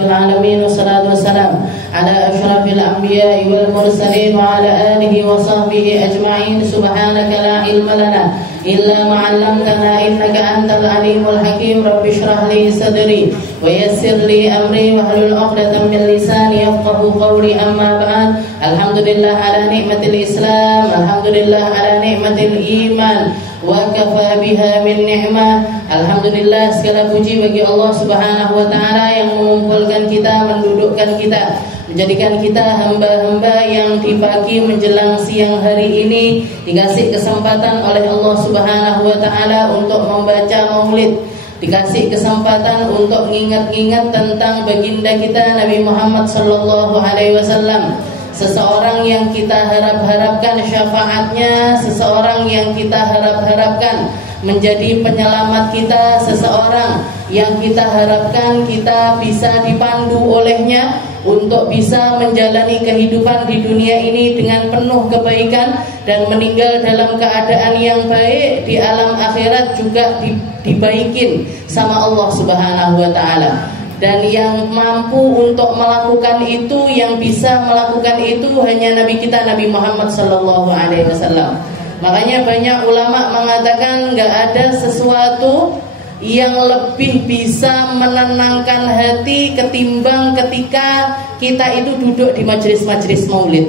rabbil alamin, wassalatu wassalam ala asyrafil anbiya'i wal mursalin wa ala alihi wa sahbihi ajma'in. Subhanaka la ilma lana illa ma 'allamtana innaka antal alimul hakim. Rabbi shrah li sadri wa yassir li amri wahlul 'uqdatam min lisani yafqahu qawli. Amma ba'd. Alhamdulillah ala nikmatil Islam, alhamdulillah ala nikmatil iman, wa kafa biha min ni'mah. Alhamdulillah, segala puji bagi Allah Subhanahu wa taala yang mengumpulkan kita, mendudukkan kita, menjadikan kita hamba-hamba yang di pagi menjelang siang hari ini dikasih kesempatan oleh Allah Subhanahu wa taala untuk membaca maulid, dikasih kesempatan untuk ngingat-ngingat tentang baginda kita Nabi Muhammad sallallahu alaihi wasallam, seseorang yang kita harap-harapkan syafaatnya, seseorang yang kita harap-harapkan menjadi penyelamat kita, seseorang yang kita harapkan kita bisa dipandu olehnya untuk bisa menjalani kehidupan di dunia ini dengan penuh kebaikan dan meninggal dalam keadaan yang baik, di alam akhirat juga dibaikin sama Allah Subhanahu wa taala. Dan yang mampu untuk melakukan itu, yang bisa melakukan itu hanya Nabi kita Nabi Muhammad sallallahu alaihi wasallam. Makanya banyak ulama mengatakan nggak ada sesuatu yang lebih bisa menenangkan hati ketimbang ketika kita itu duduk di majelis-majelis maulid.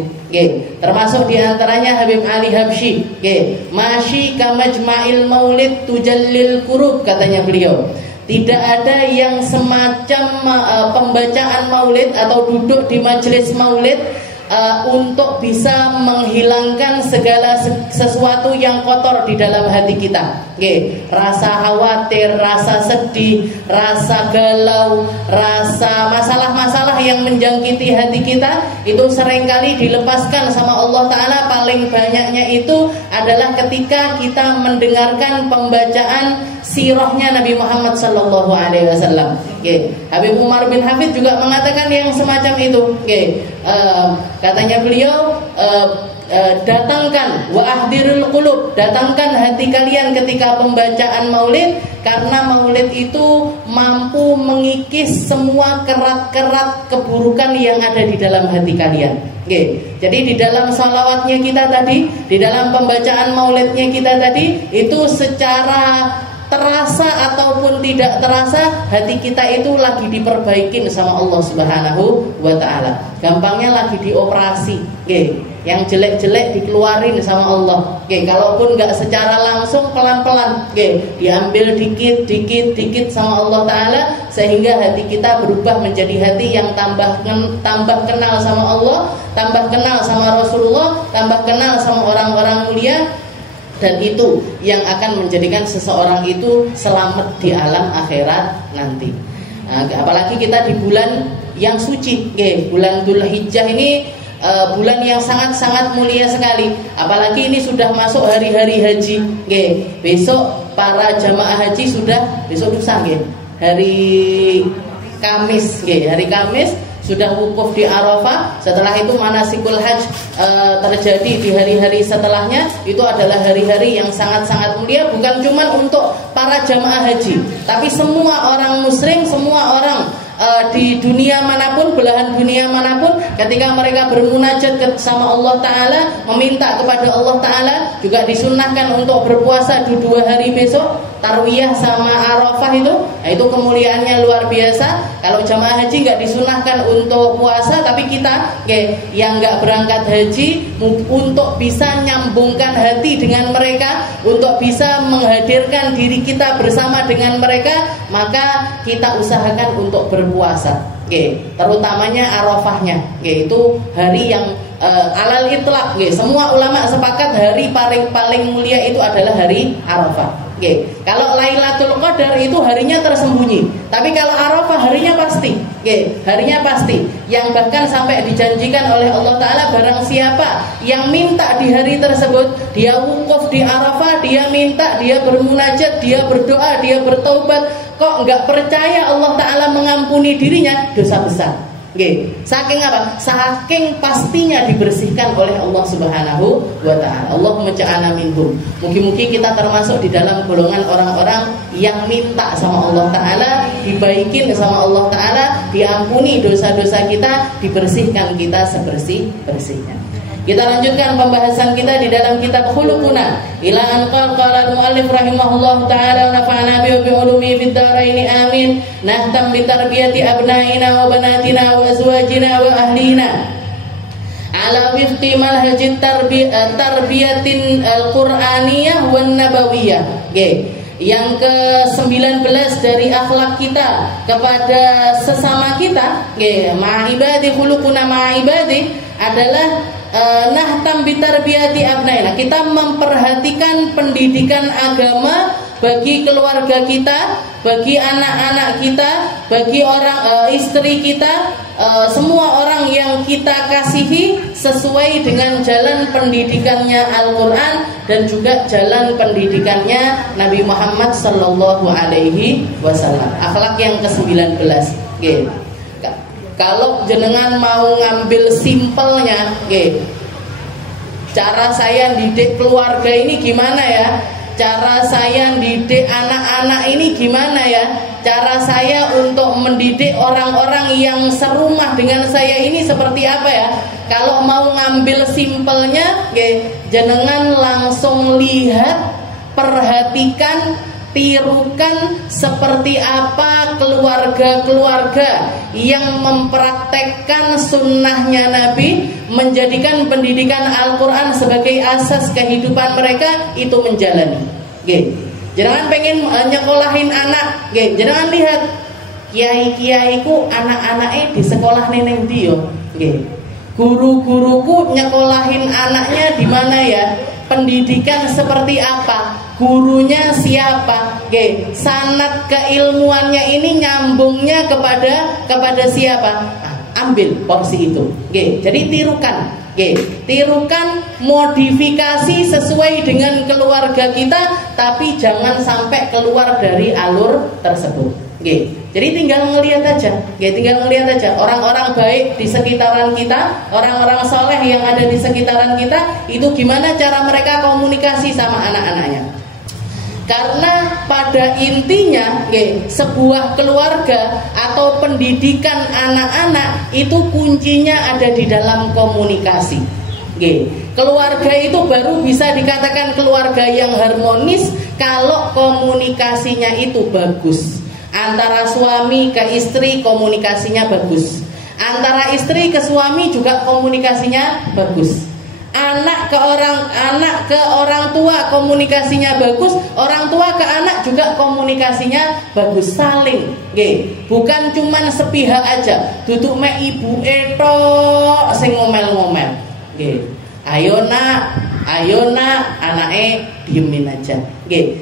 Termasuk diantaranya Habib Ali Habsyi, masyi kamajma'il maulid tujallil kurub, katanya beliau. Tidak ada yang semacam pembacaan maulid atau duduk di majelis maulid untuk bisa menghilangkan segala sesuatu yang kotor di dalam hati kita. Rasa khawatir, rasa sedih, rasa galau, rasa masalah-masalah yang menjangkiti hati kita itu seringkali dilepaskan sama Allah Ta'ala. Paling banyaknya itu adalah ketika kita mendengarkan pembacaan sirahnya Nabi Muhammad sallallahu alaihi wasallam. Habib Umar bin Hafid juga mengatakan yang semacam itu. Katanya beliau, datangkan wa ahdirul qulub, datangkan hati kalian ketika pembacaan maulid, karena maulid itu mampu mengikis semua kerat-kerat keburukan yang ada di dalam hati kalian. Jadi di dalam salawatnya kita tadi, di dalam pembacaan maulidnya kita tadi, itu secara terasa ataupun tidak terasa hati kita itu lagi diperbaikin sama Allah Subhanahu wa taala. Gampangnya lagi dioperasi. Yang jelek-jelek dikeluarin sama Allah. Kalaupun enggak secara langsung, pelan-pelan diambil dikit sama Allah Ta'ala, sehingga hati kita berubah menjadi hati yang tambah kenal sama Allah, tambah kenal sama Rasulullah, tambah kenal sama orang-orang mulia. Dan itu yang akan menjadikan seseorang itu selamat di alam akhirat nanti. Apalagi kita di bulan yang suci, bulan Dzulhijjah ini bulan yang sangat-sangat mulia sekali. Apalagi ini sudah masuk hari-hari haji. Besok para jamaah haji sudah, besok lusa hari Kamis, hari Kamis sudah wukuf di Arafah. Setelah itu manasikul hajj terjadi di hari-hari setelahnya. Itu adalah hari-hari yang sangat-sangat mulia, bukan cuma untuk para jamaah haji, tapi semua orang muslim, semua orang di dunia manapun, belahan dunia manapun, ketika mereka bermunajat sama Allah Ta'ala, meminta kepada Allah Ta'ala, juga disunnahkan untuk berpuasa di 2 hari besok, tarwiyah sama Arafah itu. Nah, itu kemuliaannya luar biasa. Kalau jamaah haji nggak disunnahkan untuk puasa, tapi kita yang nggak berangkat haji, untuk bisa nyambungkan hati dengan mereka, untuk bisa menghadirkan diri kita bersama dengan mereka, maka kita usahakan untuk berpuasa. Terutamanya Arafahnya, yaitu hari yang alal itlaq. Semua ulama sepakat hari paling mulia itu adalah hari Arafah. Kalau Lailatul Qadar itu harinya tersembunyi, tapi kalau Arafah harinya pasti. Harinya pasti. Yang bahkan sampai dijanjikan oleh Allah Ta'ala, barang siapa yang minta di hari tersebut, dia wukuf di Arafah, dia minta, dia bermunajat, dia berdoa, dia bertaubat, kok nggak percaya Allah Ta'ala mengampuni dirinya, dosa besar. Saking apa? Saking pastinya dibersihkan oleh Allah Subhanahu wa ta'ala. Allahumma ja'alna minhum. Mungkin-mungkin kita termasuk di dalam golongan orang-orang yang minta sama Allah Ta'ala, dibaikin sama Allah Ta'ala, diampuni dosa-dosa kita, dibersihkan kita sebersih-bersihnya. Kita lanjutkan pembahasan kita di dalam kitab Khuluquna ila an qala al-muallif rahimahullahu taala wa nafa'ana bi ulumi fid dharain amin. Nahtam bi tarbiyati abnaina wa banatina wa azwajina wa ahlina ala wifqi manhajit tarbiyatin al-qur'aniyah wan nabawiyah. Yang ke-19 dari akhlak kita kepada sesama kita, ma'ibadi khuluquna ma'ibadi adalah nahtam bitarbiyati abnaina. Kita memperhatikan pendidikan agama bagi keluarga kita, bagi anak-anak kita, bagi orang istri kita, semua orang yang kita kasihi sesuai dengan jalan pendidikannya Al-Quran dan juga jalan pendidikannya Nabi Muhammad Sallallahu Alaihi Wasallam. Akhlak yang ke-19. Kalau jenengan mau ngambil simpelnya, cara saya didik keluarga ini gimana ya? Cara saya didik anak-anak ini gimana ya? Cara saya untuk mendidik orang-orang yang serumah dengan saya ini seperti apa ya? Kalau mau ngambil simpelnya, jenengan langsung lihat, perhatikan, tirukan seperti apa keluarga-keluarga yang mempraktekkan sunnahnya Nabi, menjadikan pendidikan Al-Quran sebagai asas kehidupan mereka, itu menjalani. Jangan pengen nyekolahin anak, jangan lihat kiai-kiaiku anak-anaknya di sekolah neneng dia, guru-guruku nyekolahin anaknya di mana ya? Pendidikan seperti apa? Gurunya siapa? Sanad keilmuannya ini nyambungnya kepada siapa? Ambil porsi itu. Jadi tirukan. Tirukan, modifikasi sesuai dengan keluarga kita, tapi jangan sampai keluar dari alur tersebut. Jadi tinggal ngelihat aja, tinggal ngelihat aja orang-orang baik di sekitaran kita, orang-orang soleh yang ada di sekitaran kita, itu gimana cara mereka komunikasi sama anak-anaknya. Karena pada intinya sebuah keluarga atau pendidikan anak-anak itu kuncinya ada di dalam komunikasi. Keluarga itu baru bisa dikatakan keluarga yang harmonis kalau komunikasinya itu bagus. Antara suami ke istri komunikasinya bagus, antara istri ke suami juga komunikasinya bagus, anak ke orang tua komunikasinya bagus, orang tua ke anak juga komunikasinya bagus, saling. Bukan cuman sepihak aja, duduk mek ibu etok sing ngomel-ngomel. Ayo nak, anake diemin aja.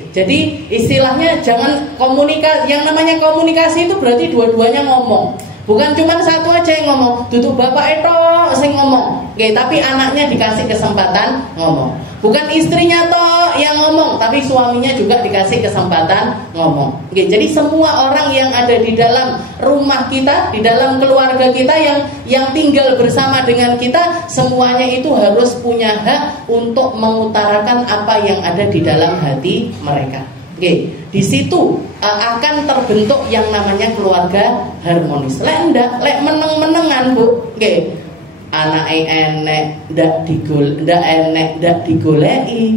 Jadi istilahnya jangan komunikasi. Yang namanya komunikasi itu berarti dua-duanya ngomong. Bukan cuma satu aja yang ngomong, duduk bapak etok sing ngomong, tapi anaknya dikasih kesempatan ngomong. Bukan istrinya toh yang ngomong, tapi suaminya juga dikasih kesempatan ngomong. Jadi semua orang yang ada di dalam rumah kita, di dalam keluarga kita yang tinggal bersama dengan kita, semuanya itu harus punya hak untuk mengutarakan apa yang ada di dalam hati mereka. Di situ akan terbentuk yang namanya keluarga harmonis. Lek meneng-menengan Bu, anake enek ndak digoleki,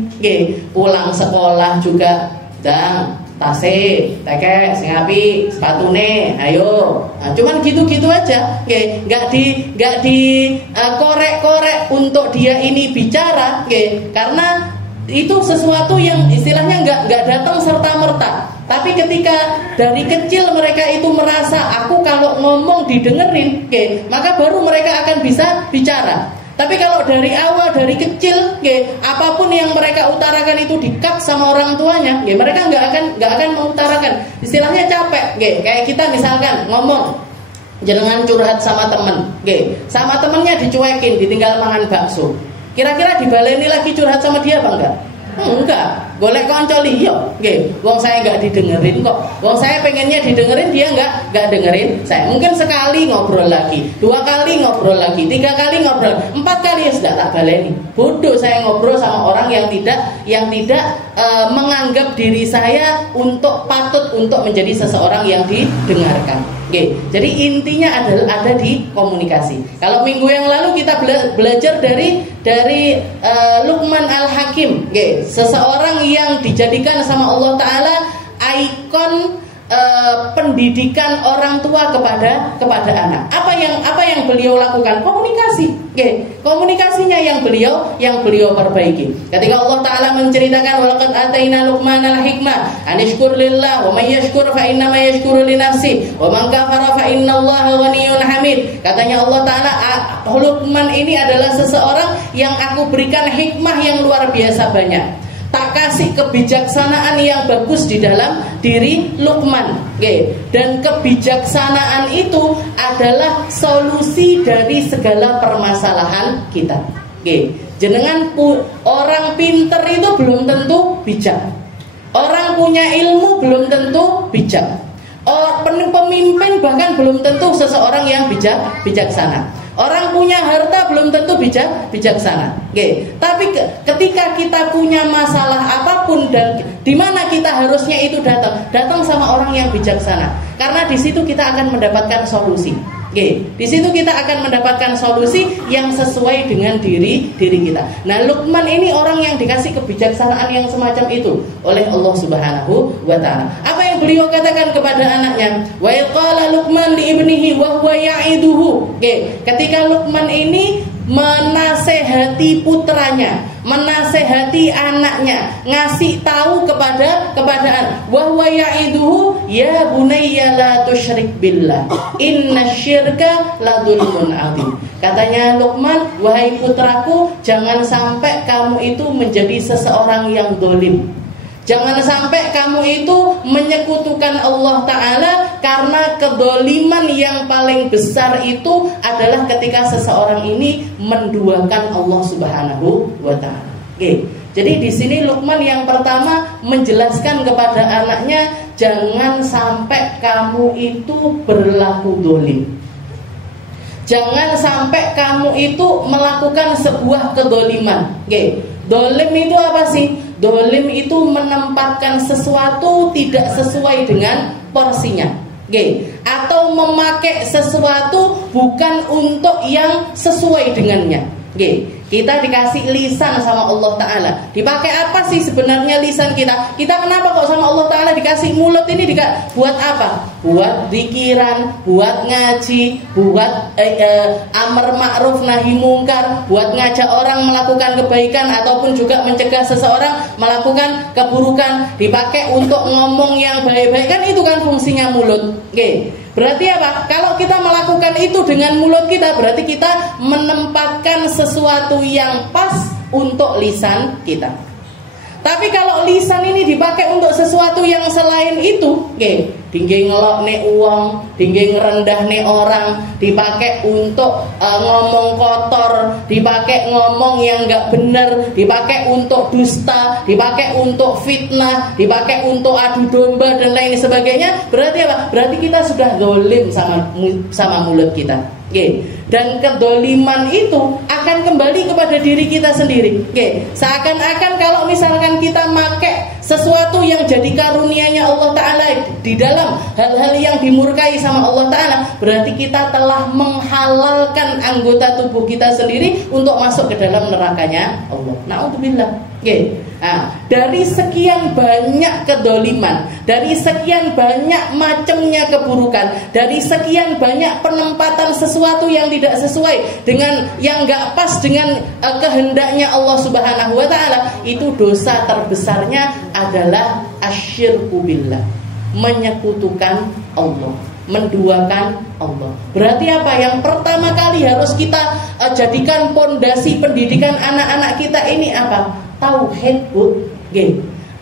pulang sekolah juga dang tase, teke, sing apik, sepatune, ayo. Cuman gitu-gitu aja, nggak di korek-korek untuk dia ini bicara, karena itu sesuatu yang istilahnya nggak datang serta merta. Tapi ketika dari kecil mereka itu merasa aku kalau ngomong didengerin, maka baru mereka akan bisa bicara. Tapi kalau dari awal, dari kecil, apapun yang mereka utarakan itu di-cut sama orang tuanya, mereka nggak akan mengutarakan. Istilahnya capek, kayak kita misalkan ngomong, jenengan curhat sama temen, sama temennya dicuekin, ditinggal mangan bakso. Kira-kira dibaleni lagi curhat sama dia apa enggak? Enggak. Golek konco liya, wong saya enggak didengerin kok. Wong saya pengennya didengerin, dia enggak dengerin saya. Mungkin sekali ngobrol lagi, 2 kali ngobrol lagi, 3 kali ngobrol, 4 kali ya sudah tak baleni. Bodoh saya ngobrol sama orang yang tidak menganggap diri saya patut untuk menjadi seseorang yang didengarkan. Jadi intinya adalah ada di komunikasi. Kalau minggu yang lalu kita belajar dari Luqman Al-Hakim, seseorang yang dijadikan sama Allah Ta'ala ikon pendidikan orang tua kepada anak. Apa yang beliau lakukan? Komunikasi. Komunikasinya yang beliau perbaiki. Ketika Allah Ta'ala menceritakan walaqad ataina Luqmanal hikmah an yashkur lillah wa may yashkur fa inna ma yashkuru li nafsi wa man kafara fa innallaha ghaniyyun hamid. Katanya Allah Ta'ala, Luqman ini adalah seseorang yang aku berikan hikmah yang luar biasa banyak. Tak kasih kebijaksanaan yang bagus di dalam diri Luqman. Dan kebijaksanaan itu adalah solusi dari segala permasalahan kita. Jenengan orang pinter itu belum tentu bijak. Orang punya ilmu belum tentu bijak. Pemimpin bahkan belum tentu seseorang yang bijaksana. Orang punya harta belum tentu bijaksana. Tapi ketika kita punya masalah apapun dan di mana kita harusnya itu datang sama orang yang bijaksana. Karena di situ kita akan mendapatkan solusi. Di situ kita akan mendapatkan solusi yang sesuai dengan diri kita. Nah, Luqman ini orang yang dikasih kebijaksanaan yang semacam itu oleh Allah Subhanahu wa Ta'ala. Apa yang beliau katakan kepada anaknya? Wa qala Luqman li ibnihi wa huwa ya'iduhu. Ketika Luqman ini menasehati putranya, menasehati anaknya, ngasih tahu kepada anak, wa huwa ya'iduhu ya bunayya la tusyrik billah innasyirka la dzulmun adzim. Katanya Luqman, wahai putraku, jangan sampai kamu itu menjadi seseorang yang zalim. Jangan sampai kamu itu menyekutukan Allah Ta'ala, karena kedoliman yang paling besar itu adalah ketika seseorang ini menduakan Allah Subhanahu wa Ta'ala. Jadi di sini Luqman yang pertama menjelaskan kepada anaknya, jangan sampai kamu itu berlaku dolim. Jangan sampai kamu itu melakukan sebuah kedoliman. Dolim itu apa sih? Dolim itu menempatkan sesuatu tidak sesuai dengan porsinya, atau memakai sesuatu bukan untuk yang sesuai dengannya. Kita dikasih lisan sama Allah Ta'ala. Dipakai apa sih sebenarnya lisan kita? Kita kenapa kok sama Allah Ta'ala dikasih mulut ini? Buat apa? Buat zikiran, buat ngaji, buat amar ma'ruf nahi mungkar, buat ngajak orang melakukan kebaikan ataupun juga mencegah seseorang melakukan keburukan. Dipakai untuk ngomong yang baik-baik, kan itu kan fungsinya mulut. Berarti apa? Kalau kita melakukan itu dengan mulut kita, berarti kita menempatkan sesuatu yang pas untuk lisan kita. Tapi kalau lisan ini dipakai untuk sesuatu yang selain itu, tinggi ngelok ne uang, tinggi ngerendah ne orang, dipakai untuk ngomong kotor, dipakai ngomong yang nggak benar, dipakai untuk dusta, dipakai untuk fitnah, dipakai untuk adu domba dan lain sebagainya. Berarti apa? Berarti kita sudah zalim sama mulut kita. Dan kedoliman itu akan kembali kepada diri kita sendiri. Seakan-akan kalau misalkan kita pakai sesuatu yang jadi karunia-Nya Allah Ta'ala di dalam hal-hal yang dimurkai sama Allah Ta'ala, berarti kita telah menghalalkan anggota tubuh kita sendiri untuk masuk ke dalam nerakanya Allah. Na'udzubillah. Dari sekian banyak kedoliman, dari sekian banyak macamnya keburukan, dari sekian banyak penempatan sesuatu yang tidak sesuai dengan yang gak pas dengan kehendaknya Allah Subhanahu wa Ta'ala, itu dosa terbesarnya adalah asyirku billah, menyekutukan Allah, menduakan Allah. Berarti apa? Yang pertama kali harus kita jadikan pondasi pendidikan anak-anak kita ini apa? Tauhid, Bu.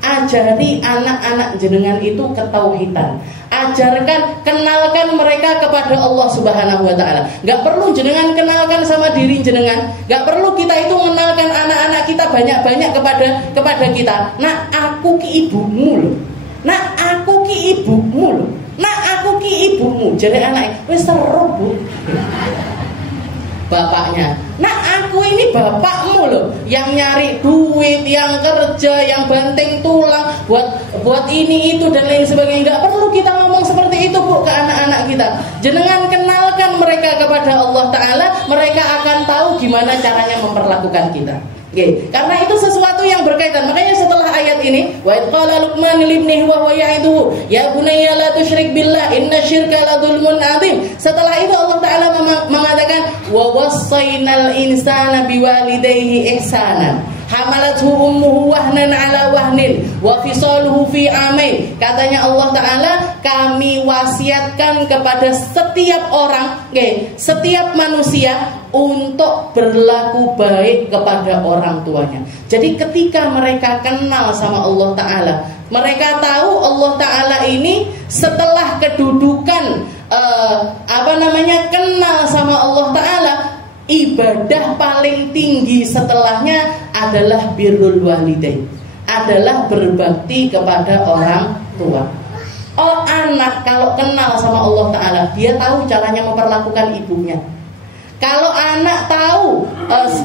Ajari anak-anak jenengan itu ketauhidan. Ajarkan, kenalkan mereka kepada Allah Subhanahu wa Ta'ala. Gak perlu jenengan kenalkan sama diri jenengan. Gak perlu kita itu mengenalkan anak-anak kita banyak-banyak kepada kita. Nak, aku ki ibumu loh. Nak, aku ki ibumu loh. Nak, aku ki ibumu. Jadi anak wis seru, Bu. Bapaknya, nak, aku ini ini bapakmu loh yang nyari duit, yang kerja, yang banting tulang buat ini itu dan lain sebagainya. Nggak perlu kita ngomong seperti itu Bu ke anak-anak kita. Jenengan kenalkan mereka kepada Allah Ta'ala, mereka akan tahu gimana caranya memperlakukan kita. Oke, karena itu sesuatu yang berkaitan. Makanya setelah ayat ini, wa idh qala Luqman li ibnihi wa huwa ya'iduhu ya bunayya la tusyrik billah inna syirka la dzulmun 'adzim. Setelah itu Allah Ta'ala mengatakan wa wassaynal insana biwalidayhi ihsanan hamalathu ummuhu wahnan 'ala wahnin wa fisaluhu fi 'amain. Katanya Allah Ta'ala, kami wasiatkan kepada setiap orang, setiap manusia untuk berlaku baik kepada orang tuanya. Jadi ketika mereka kenal sama Allah Ta'ala, mereka tahu Allah Ta'ala ini setelah kedudukan kenal sama Allah Ta'ala, ibadah paling tinggi setelahnya adalah birrul walidain, adalah berbakti kepada orang tua. Oh, anak kalau kenal sama Allah Ta'ala, dia tahu caranya memperlakukan ibunya. Kalau anak tahu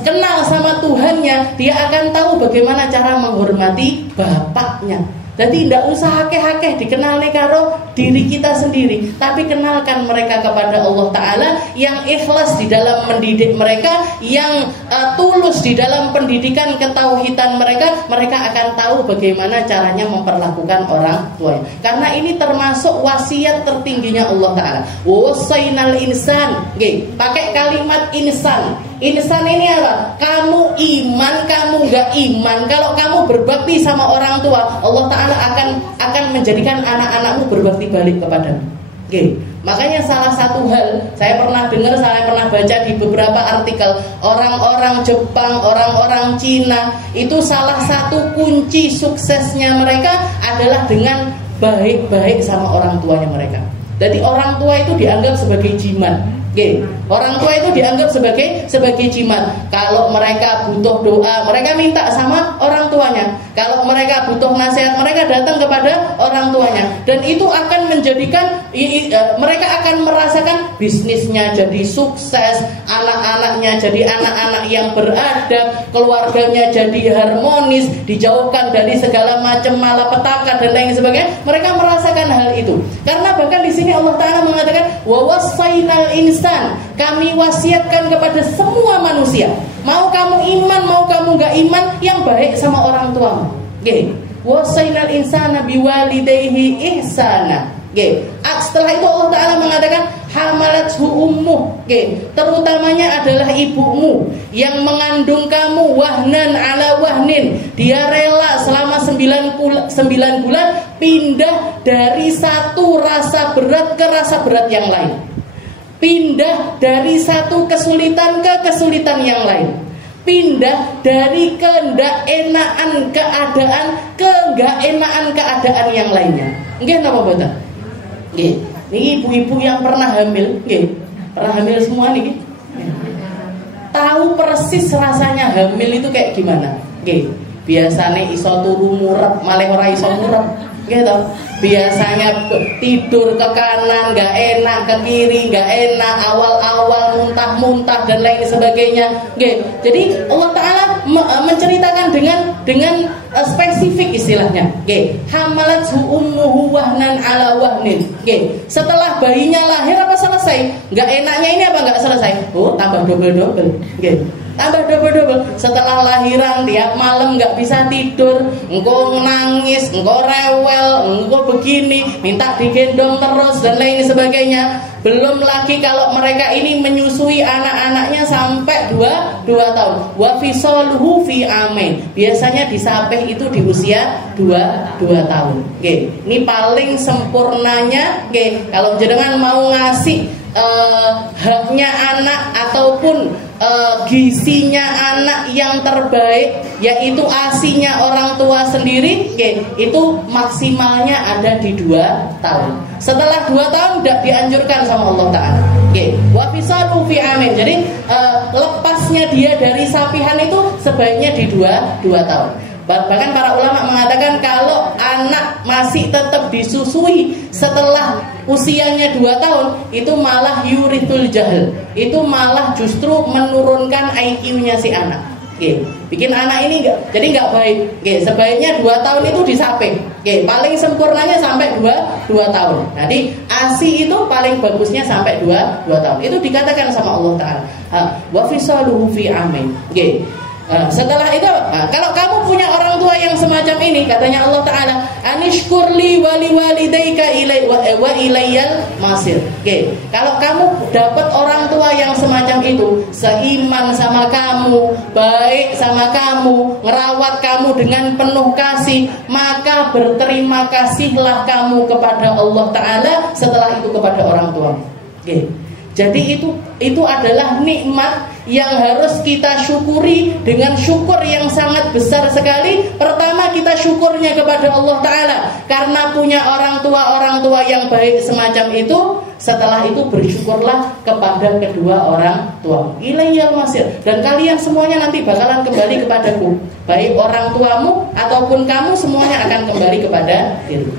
kenal sama Tuhannya, dia akan tahu bagaimana cara menghormati bapaknya. Jadi tidak usah hakeh-hakeh dikenali karo diri kita sendiri, tapi kenalkan mereka kepada Allah Ta'ala yang ikhlas di dalam mendidik mereka, yang tulus di dalam pendidikan ketauhidan mereka. Mereka akan tahu bagaimana caranya memperlakukan orang tuanya. Karena ini termasuk wasiat tertingginya Allah Ta'ala. Wasainal insan, pakai kalimat insan. Insan ini apa? Kamu iman, kamu gak iman, kalau kamu berbakti sama orang tua, Allah Ta'ala akan menjadikan anak-anakmu berbakti balik kepadamu. Makanya salah satu hal saya pernah dengar, saya pernah baca di beberapa artikel, orang-orang Jepang, orang-orang Cina itu salah satu kunci suksesnya mereka adalah dengan baik-baik sama orang tuanya mereka. Jadi orang tua itu dianggap sebagai jimat. Orang tua itu dianggap sebagai jimat. Kalau mereka butuh doa, mereka minta sama orang tuanya. Kalau mereka butuh nasihat, mereka datang kepada orang tuanya. Dan itu akan menjadikan mereka akan merasakan bisnisnya jadi sukses, anak-anaknya jadi anak-anak yang beradab, keluarganya jadi harmonis, dijauhkan dari segala macam malapetaka dan lain sebagainya. Mereka merasakan hal itu. Karena bahkan di sini Allah Ta'ala mengatakan wa wassaynal insan, kami wasiatkan kepada semua manusia, mau kamu iman, mau kamu gak iman, yang baik sama orang tuamu. Wasainal insana biwalidayhi ihsana. Setelah itu Allah Ta'ala mengatakan hamalathu ummuh, terutamanya adalah ibumu yang mengandung kamu wahnan ala wahnin. Dia rela selama 9 bulan pindah dari satu rasa berat ke rasa berat yang lain, pindah dari satu kesulitan ke kesulitan yang lain, pindah dari keendak enakan keadaan ke enggak enakan keadaan yang lainnya. Nggih napa mboten? Nggih. Niki ibu-ibu yang pernah hamil, nggih. Pernah hamil semua niki. Tahu persis rasanya hamil itu kayak gimana? Nggih. Biasane iso turu murep, malah ora iso murep. Gitu. Biasanya tidur ke kanan nggak enak, ke kiri nggak enak, awal-awal muntah-muntah dan lain sebagainya. Jadi Allah Ta'ala menceritakan dengan spesifik istilahnya. Hamalathu ummuhu wahnan ala wahnin. Setelah bayinya lahir apa selesai? Nggak enaknya ini apa nggak selesai? Oh, tambah double-double. Tambah double-double. Setelah lahiran tiap malam nggak bisa tidur, engkau nangis, engkau rewel, engkau begini, minta digendong terus dan lain sebagainya. Belum lagi kalau mereka ini menyusui anak-anaknya sampai 2 tahun. Wa fisaluhu fi amain. Biasanya disapih itu di usia 2 tahun. Ini paling sempurnanya. Kalau jenengan mau ngasih haknya anak ataupun gizinya anak yang terbaik, yaitu asinya orang tua sendiri, itu maksimalnya ada di 2 tahun. Setelah 2 tahun tidak dianjurkan sama Allah Ta'ala. Wa fisaluhu fi amin. Jadi lepasnya dia dari sapihan itu sebaiknya di 2 tahun. Bahkan para ulama mengatakan kalau anak masih tetap disusui setelah usianya 2 tahun, itu malah yurithul jahl. Itu malah justru menurunkan IQ-nya si anak. Bikin anak ini jadi nggak baik. Sebaiknya 2 tahun itu disaping. Paling sempurnanya sampai 2 tahun. Jadi ASI itu paling bagusnya sampai 2 tahun. Itu dikatakan sama Allah Ta'ala. Wa fisaluhu fi amin. Setelah itu, kalau kamu punya orang tua yang semacam ini, katanya Allah Ta'ala, anishkurli wali walidayka wa ilayyal masir. Kalau kamu dapat orang tua yang semacam itu, seiman sama kamu, baik sama kamu, ngerawat kamu dengan penuh kasih, maka berterima kasihlah kamu kepada Allah Ta'ala setelah itu kepada orang tua. Jadi itu adalah nikmat yang harus kita syukuri dengan syukur yang sangat besar sekali. Pertama, kita syukurnya kepada Allah Ta'ala karena punya orang tua yang baik semacam itu. Setelah itu bersyukurlah kepada kedua orang tua. Ilayyal masir. Dan kalian semuanya nanti bakalan kembali kepadaku. Baik orang tuamu ataupun kamu, semuanya akan kembali kepada diriku.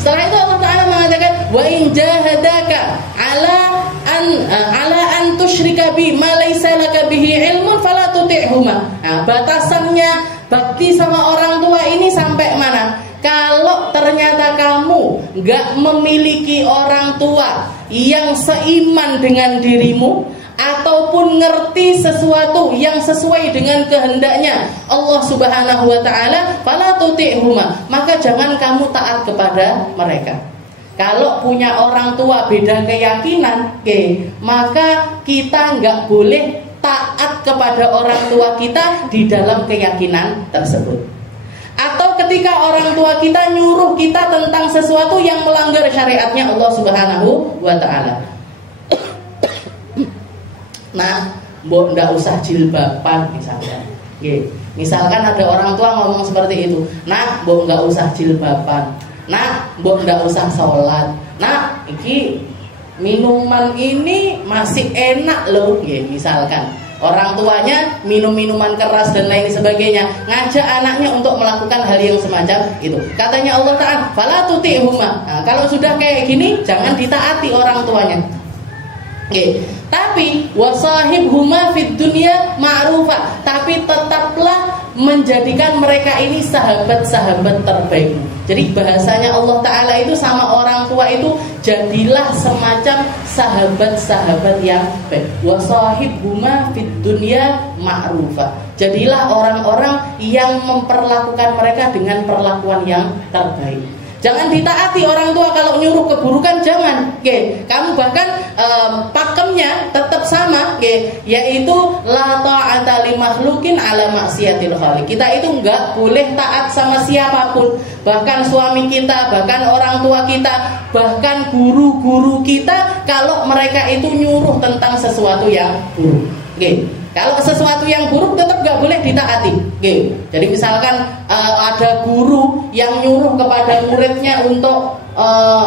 Setelah itu Allah Ta'ala mengatakan, wa in jahadaka ala an tusyrika bi ma laysa laka bihi ilmun fala tuti'huma. Batasannya bakti sama orang tua ini sampai mana? Kalau ternyata kamu gak memiliki orang tua yang seiman dengan dirimu, ataupun ngerti sesuatu yang sesuai dengan kehendaknya Allah Subhanahu wa Ta'ala, fala tuti'huma, maka jangan kamu taat kepada mereka. Kalau punya orang tua beda keyakinan, maka kita nggak boleh taat kepada orang tua kita di dalam keyakinan tersebut. Atau ketika orang tua kita nyuruh kita tentang sesuatu yang melanggar syariatnya Allah Subhanahu wa Ta'ala. Nah, mbok ndak usah jilbaban misalnya. Misalkan ada orang tua ngomong seperti itu. Nah, mbok nggak usah jilbaban. Nah, mbok ndak usah sholat. Nah, iki minuman ini masih enak loh. Misalkan orang tuanya minum minuman keras dan lain sebagainya, ngajak anaknya untuk melakukan hal yang semacam itu. Katanya Allah Ta'ala, fala tuti'huma. Nah, kalau sudah kayak gini, jangan ditaati orang tuanya. Tapi wasahibhuma fid dunya ma'rufa, tapi tetaplah menjadikan mereka ini sahabat-sahabat terbaik. Jadi bahasanya Allah Ta'ala itu sama orang tua itu, jadilah semacam sahabat-sahabat yang baik. Wasahibhuma fid dunya ma'rufa, jadilah orang-orang yang memperlakukan mereka dengan perlakuan yang terbaik. Jangan ditaati orang tua kalau nyuruh keburukan, jangan. Kamu bahkan pakemnya tetap sama, yaitu la ta'ata li makhluqin ala maksiatil khaliq. Kita itu enggak boleh taat sama siapapun, bahkan suami kita, bahkan orang tua kita, bahkan guru-guru kita, kalau mereka itu nyuruh tentang sesuatu yang buruk. Kalau sesuatu yang buruk tetap gak boleh ditaati. Jadi misalkan ada guru yang nyuruh kepada muridnya untuk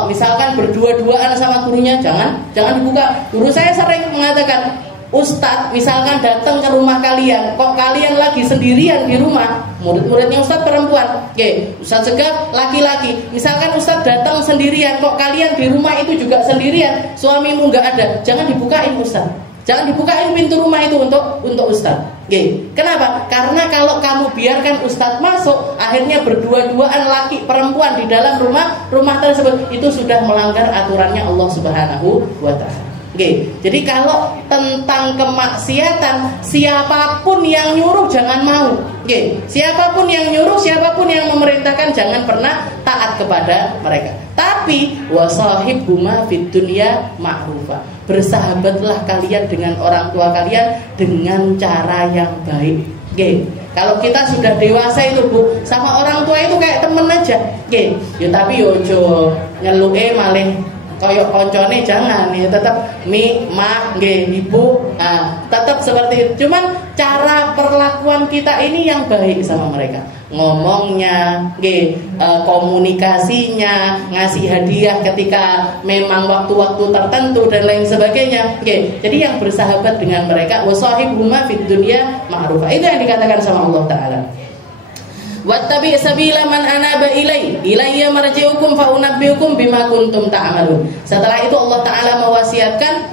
misalkan berdua-duaan sama gurunya, jangan dibuka. Guru saya sering mengatakan, Ustadz misalkan datang ke rumah kalian, kok kalian lagi sendirian di rumah, murid-muridnya Ustadz perempuan, Ustadz Segaf laki-laki. Misalkan Ustadz datang sendirian, kok kalian di rumah itu juga sendirian, suamimu gak ada, jangan dibukain Ustadz. Jangan dibukain pintu rumah itu untuk Ustadz. Kenapa? Karena kalau kamu biarkan Ustadz masuk, akhirnya berdua-duaan laki perempuan di dalam rumah tersebut, itu sudah melanggar aturannya Allah Subhanahu wa Ta'ala. Jadi kalau tentang kemaksiatan, siapapun yang nyuruh jangan mau. Siapapun yang nyuruh, siapapun yang memerintahkan, jangan pernah taat kepada mereka. Tapi wasahibhuma fid dunya ma'rufa, bersahabatlah kalian dengan orang tua kalian dengan cara yang baik. Kalau kita sudah dewasa itu Bu, sama orang tua itu kayak temen aja. Tapi ojo nyeluke malih koyok koncone, jangan. Tetap ibu, tetap seperti itu. Cuman cara perlakuan kita ini yang baik sama mereka, ngomongnya, komunikasinya, ngasih hadiah ketika memang waktu-waktu tertentu dan lain sebagainya. Jadi yang bersahabat dengan mereka, wasahibhuma fid dunya ma'rufa, itu yang dikatakan sama Allah Ta'ala. Wattabi' sabila man anaba ilayya marji'ukum fa unabbiukum bima kuntum ta'malun. Setelah itu Allah Ta'ala mewasiatkan,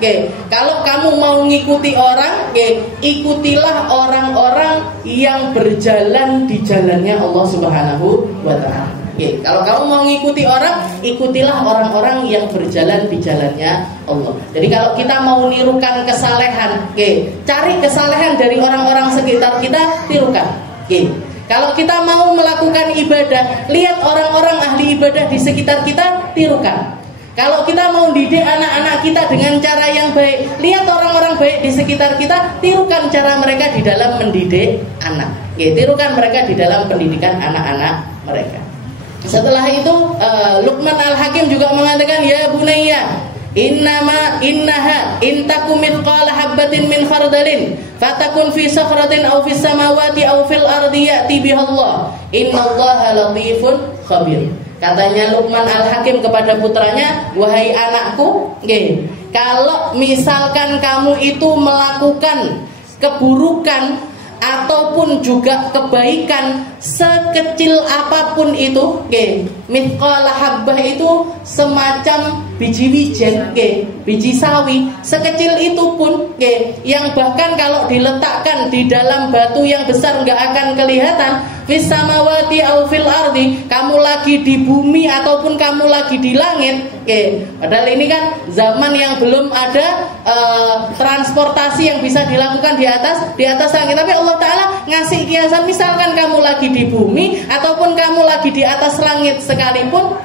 kalau kamu mau ngikuti orang, ikutilah orang-orang yang berjalan di jalannya Allah Subhanahu wa Ta'ala. Kalau kamu mau ngikuti orang, ikutilah orang-orang yang berjalan di jalannya Allah. Jadi kalau kita mau nirukan kesalehan, cari kesalehan dari orang-orang sekitar kita, tirukan. Kalau kita mau melakukan ibadah, lihat orang-orang ahli ibadah di sekitar kita, tirukan. Kalau kita mau didik anak-anak kita dengan cara yang baik, lihat orang-orang baik di sekitar kita, tirukan cara mereka di dalam mendidik anak. Tirukan mereka di dalam pendidikan anak-anak mereka. Setelah itu Luqman Al-Hakim juga mengatakan, ya bunayya, innaha intakum mithqala habbatin min khardalin fatakun fi sakhratin aw fis samawati aw fil ardi ya'ti bihallah innallaha latifun khabir. Katanya Luqman Al-Hakim kepada putranya, wahai anakku, kalau misalkan kamu itu melakukan keburukan ataupun juga kebaikan sekecil apapun itu, mithqala habbah itu semacam biji wijen, biji sawi, sekecil itu pun, yang bahkan kalau diletakkan di dalam batu yang besar nggak akan kelihatan, fis samawati au fil ardi, kamu lagi di bumi ataupun kamu lagi di langit, padahal ini kan zaman yang belum ada transportasi yang bisa dilakukan di atas langit, tapi Allah Ta'ala ngasih kiasan, misalkan kamu lagi di bumi ataupun kamu lagi di atas langit sekalipun,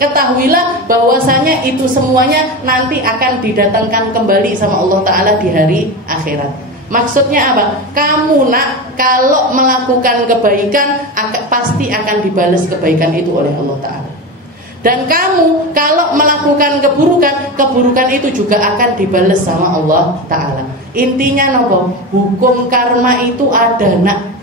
ketahuilah bahwasanya itu semuanya nanti akan didatangkan kembali sama Allah Ta'ala di hari akhirat. Maksudnya apa? Kamu nak kalau melakukan kebaikan pasti akan dibalas kebaikan itu oleh Allah Ta'ala. Dan kamu kalau melakukan keburukan itu juga akan dibalas sama Allah Ta'ala. Intinya nopo? Hukum karma itu ada nak.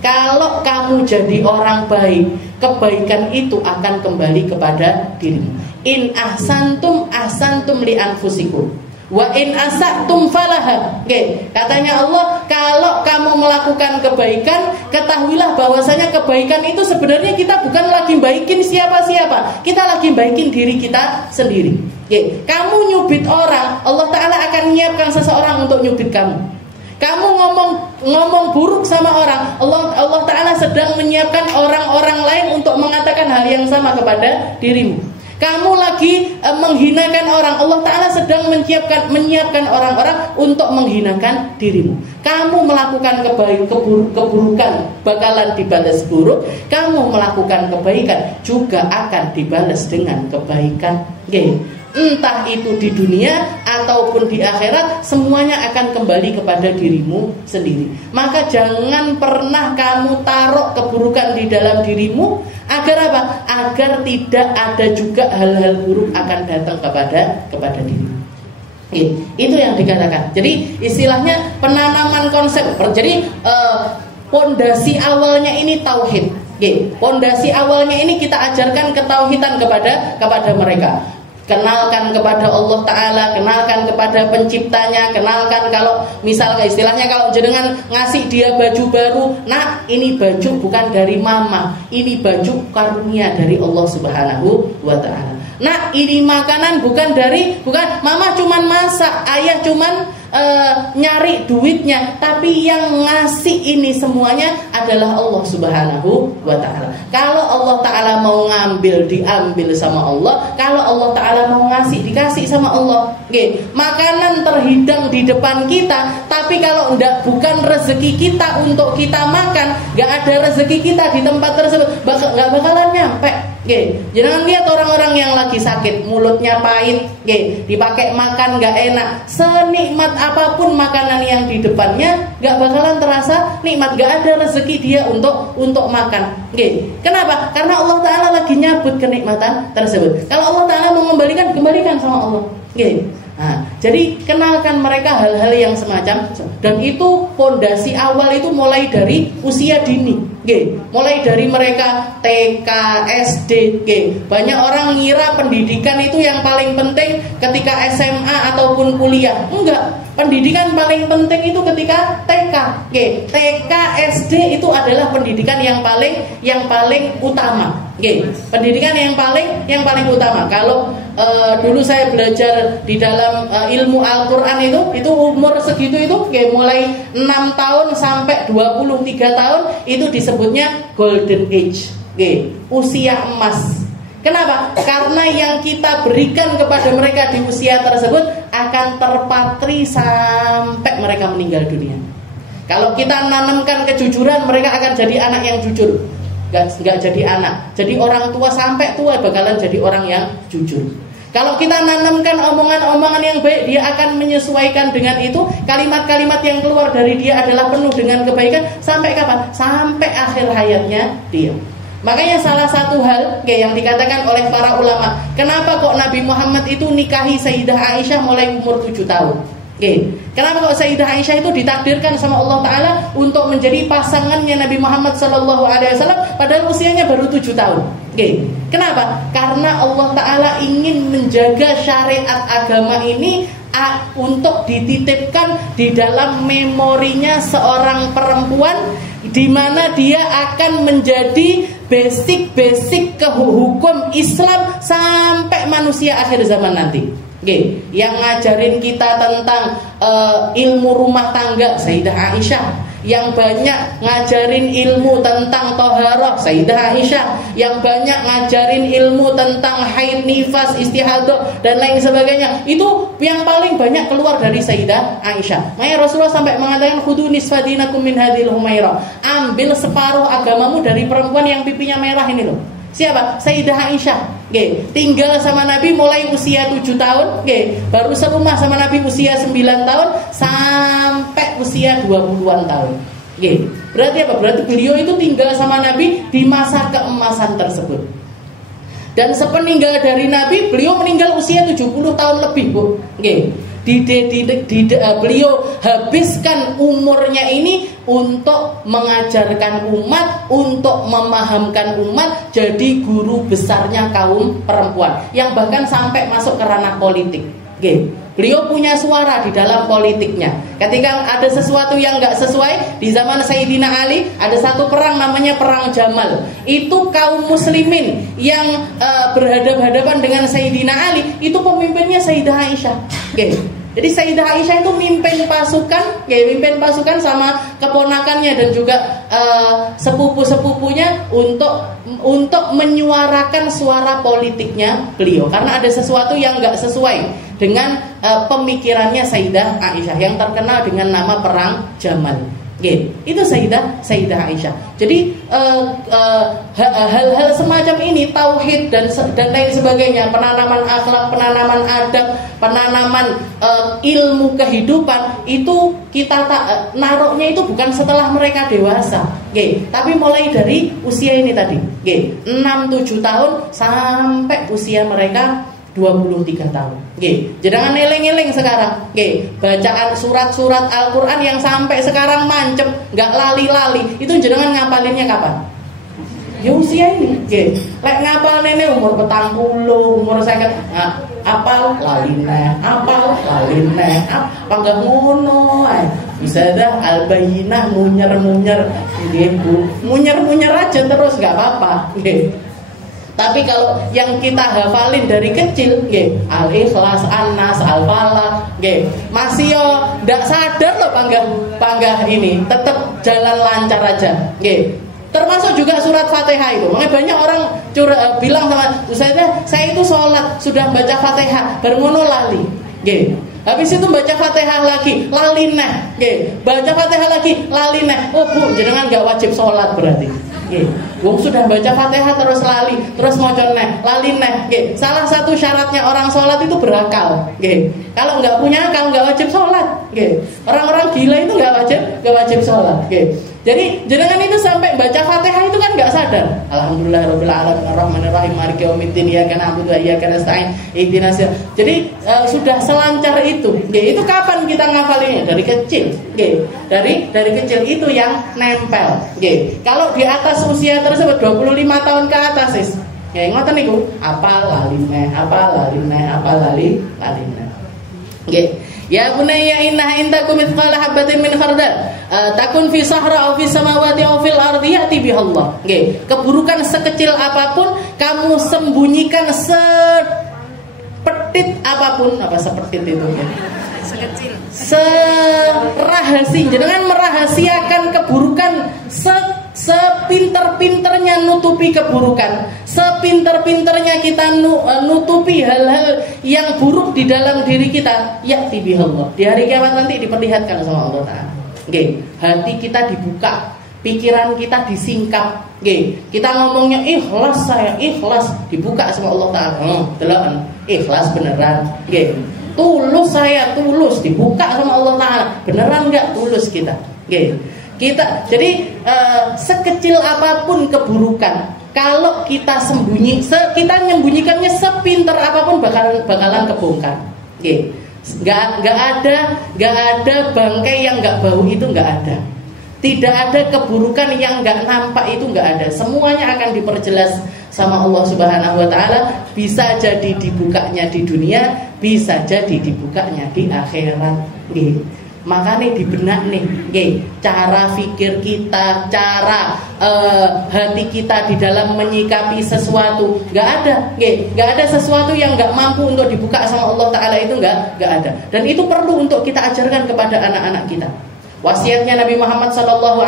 Kalau kamu jadi orang baik, kebaikan itu akan kembali kepada dirimu. In ahsantum ahsantum li anfusikum wa in asatum falaha. Katanya Allah, kalau kamu melakukan kebaikan, ketahuilah bahwasanya kebaikan itu sebenarnya kita bukan lagi baikin siapa-siapa, kita lagi baikin diri kita sendiri. Kamu nyubit orang, Allah Ta'ala akan menyiapkan seseorang untuk nyubit kamu. Kamu ngomong buruk sama orang, Allah Ta'ala sedang menyiapkan orang-orang lain untuk mengatakan hal yang sama kepada dirimu. Kamu lagi menghinakan orang, Allah Ta'ala sedang menyiapkan orang-orang untuk menghinakan dirimu. Kamu melakukan keburukan bakalan dibalas buruk, kamu melakukan kebaikan juga akan dibalas dengan kebaikan. Entah itu di dunia ataupun di akhirat, semuanya akan kembali kepada dirimu sendiri. Maka jangan pernah kamu taruh keburukan di dalam dirimu, agar apa? Agar tidak ada juga hal-hal buruk akan datang kepada dirimu. Itu yang dikatakan. Jadi istilahnya penanaman konsep. Jadi pondasi awalnya ini tauhid. Pondasi awalnya ini kita ajarkan ketauhidan kepada mereka. Kenalkan kepada Allah Ta'ala, kenalkan kepada penciptanya, kenalkan kalau misalnya istilahnya kalau jenengan ngasih dia baju baru, nah ini baju bukan dari mama, ini baju karunia dari Allah Subhanahu wa Ta'ala. Nah ini makanan bukan mama cuman masak, ayah cuman nyari duitnya, tapi yang ngasih ini semuanya adalah Allah Subhanahu wa Ta'ala. Kalau Allah Ta'ala mau ngambil, diambil sama Allah. Kalau Allah Ta'ala mau ngasih, dikasih sama Allah. Makanan terhidang di depan kita, tapi kalau bukan rezeki kita untuk kita makan, gak ada rezeki kita di tempat tersebut, gak bakalan nyampe. Jangan lihat orang-orang yang lagi sakit, mulutnya pahit, dipakai makan gak enak, senikmat apapun makanan yang di depannya, gak bakalan terasa nikmat, gak ada rezeki dia untuk makan. Kenapa? Karena Allah Ta'ala lagi nyabut kenikmatan tersebut. Kalau Allah Ta'ala mau kembalikan sama Allah. Nah, jadi kenalkan mereka hal-hal yang semacam, dan itu pondasi awal itu mulai dari usia dini. Mulai dari mereka TK, SD, banyak orang ngira pendidikan itu yang paling penting ketika SMA ataupun kuliah. Enggak, pendidikan paling penting itu ketika TK. TK, SD itu adalah pendidikan yang paling utama. Pendidikan yang paling utama. Kalau dulu saya belajar di dalam ilmu Al-Qur'an itu umur segitu itu mulai 6 tahun sampai 23 tahun itu disebutnya golden age. Usia emas. Kenapa? Karena yang kita berikan kepada mereka di usia tersebut akan terpatri sampai mereka meninggal dunia. Kalau kita nanamkan kejujuran, mereka akan jadi anak yang jujur. Nggak jadi anak, jadi orang tua sampai tua bakalan jadi orang yang jujur. Kalau kita nanamkan omongan-omongan yang baik, dia akan menyesuaikan dengan itu. Kalimat-kalimat yang keluar dari dia adalah penuh dengan kebaikan. Sampai kapan? Sampai akhir hayatnya dia. Makanya salah satu hal yang dikatakan oleh para ulama, kenapa kok Nabi Muhammad itu nikahi Sayyidah Aisyah mulai umur 7 tahun? Kenapa kok Sayyidah Aisyah itu ditakdirkan sama Allah Ta'ala untuk menjadi pasangannya Nabi Muhammad SAW padahal usianya baru 7 tahun? Kenapa? Karena Allah Ta'ala ingin menjaga syariat agama ini untuk dititipkan di dalam memorinya seorang perempuan, di mana dia akan menjadi basic hukum Islam sampai manusia akhir zaman nanti. Yang ngajarin kita tentang ilmu rumah tangga Sayyidah Aisyah, yang banyak ngajarin ilmu tentang toharoh Sayyidah Aisyah, yang banyak ngajarin ilmu tentang haid, nifas, istihadah dan lain sebagainya, itu yang paling banyak keluar dari Sayyidah Aisyah. Makanya Rasulullah sampai mengatakan khudu nisfadinakum min hadhil humairah, ambil separuh agamamu dari perempuan yang pipinya merah ini loh. Siapa? Sayyidah Aisyah. Tinggal sama Nabi mulai usia 7 tahun, baru serumah sama Nabi usia 9 tahun sampai usia 20-an tahun. Berarti apa? Berarti beliau itu tinggal sama Nabi di masa keemasan tersebut. Dan sepeninggal dari Nabi, beliau meninggal usia 70 tahun lebih, Bu. Beliau habiskan umurnya ini untuk mengajarkan umat, untuk memahamkan umat, jadi guru besarnya kaum perempuan, yang bahkan sampai masuk ke ranah politik. Beliau punya suara di dalam politiknya. Ketika ada sesuatu yang nggak sesuai, di zaman Sayyidina Ali ada satu perang namanya Perang Jamal. Itu kaum muslimin yang berhadapan-hadapan dengan Sayyidina Ali, itu pemimpinnya Sayyidah Aisyah. Jadi Sayyidah Aisyah itu mimpin pasukan sama keponakannya dan juga sepupu-sepupunya untuk menyuarakan suara politiknya beliau, karena ada sesuatu yang nggak sesuai dengan pemikirannya Sayyidah Aisyah yang terkenal dengan nama Perang Jamal. Itu Sayyidah Aisyah. Jadi hal-hal semacam ini, tauhid dan lain sebagainya, penanaman akhlak, penanaman adab, penanaman ilmu kehidupan, itu kita naruhnya itu bukan setelah mereka dewasa, tapi mulai dari usia ini tadi, 6-7 tahun sampai usia mereka 23 tahun. Jangan eleng-eleng sekarang. Bacaan surat-surat Al-Qur'an yang sampai sekarang mancep, enggak lali-lali, itu jenengan ngapalinnya kapan? Ya usia ini. Lek ngapal nene umur 40, umur 50, apal lali neh, apa enggak ngono ae. Bisa dah al-bayyinah munyer-munyer, munyer aja terus enggak apa-apa. Tapi kalau yang kita hafalin dari kecil, Al-Ikhlas, An-Nas, Al-Falaq, masih yo ndak sadar loh panggah ini, tetap jalan lancar aja. Termasuk juga surat Fatihah itu. Makanya banyak orang bilang sama Ustazah, saya itu sholat sudah baca Fatihah, baru lali. Habis itu baca Fatihah lagi, lali neh. Baca Fatihah lagi, lali neh. Oh Bu, jenengan gak wajib sholat berarti. Wong sudah baca Fatihah terus lali, terus maca neh, lali neh. Salah satu syaratnya orang sholat itu berakal. Kalau nggak punya akal nggak wajib sholat. Orang-orang gila itu nggak wajib sholat. Jadi jenengan itu sampai baca Fatihah itu kan nggak sadar. Alhamdulillahirabbil alamin arrahmanir rahim maliki yaumiddin iyyaka na'budu wa iyyaka nasta'in ihdinas. Jadi sudah selancar itu. Itu kapan kita ngafalinnya? Dari kecil. Dari kecil itu yang nempel. Kalau di atas usia tersebut 25 tahun ke atas ngoten niku apa lali neh. Ya bunayya innaha in takum mithqala habatin min khardal takun fi sahra aw fi samawati aw fil ardi ya'ti bihallah. Keburukan sekecil apapun kamu sembunyikan sepetit apapun, apa sepetit itu sekecil serahasi jenengan merahasiakan keburukan sepinter-pinternya nutupi keburukan, sepinter-pinternya kita nutupi hal-hal yang buruk di dalam diri kita, ya'ti bihallah. Di hari kiamat nanti diperlihatkan sama Allah Ta'ala. Hati kita dibuka, pikiran kita disingkap. Kita ngomongnya ikhlas, saya ikhlas, dibuka sama Allah Ta'ala. Deloken, ikhlas beneran. Tulus, saya tulus, dibuka sama Allah Ta'ala. Beneran enggak tulus kita? Kita jadi sekecil apapun keburukan, kalau kita kita menyembunyikannya sepinter apapun bakalan kebongkar. Nggak ada bangkai yang nggak bau, itu nggak ada. Tidak ada keburukan yang nggak nampak, itu nggak ada. Semuanya akan diperjelas sama Allah Subhanahu Wa Taala. Bisa jadi dibukanya di dunia, bisa jadi dibukanya di akhirat. Makanya di benak nih, cara fikir kita, cara hati kita di dalam menyikapi sesuatu, nggak ada sesuatu yang nggak mampu untuk dibuka sama Allah Ta'ala, itu nggak ada. Dan itu perlu untuk kita ajarkan kepada anak-anak kita. Wasiatnya Nabi Muhammad SAW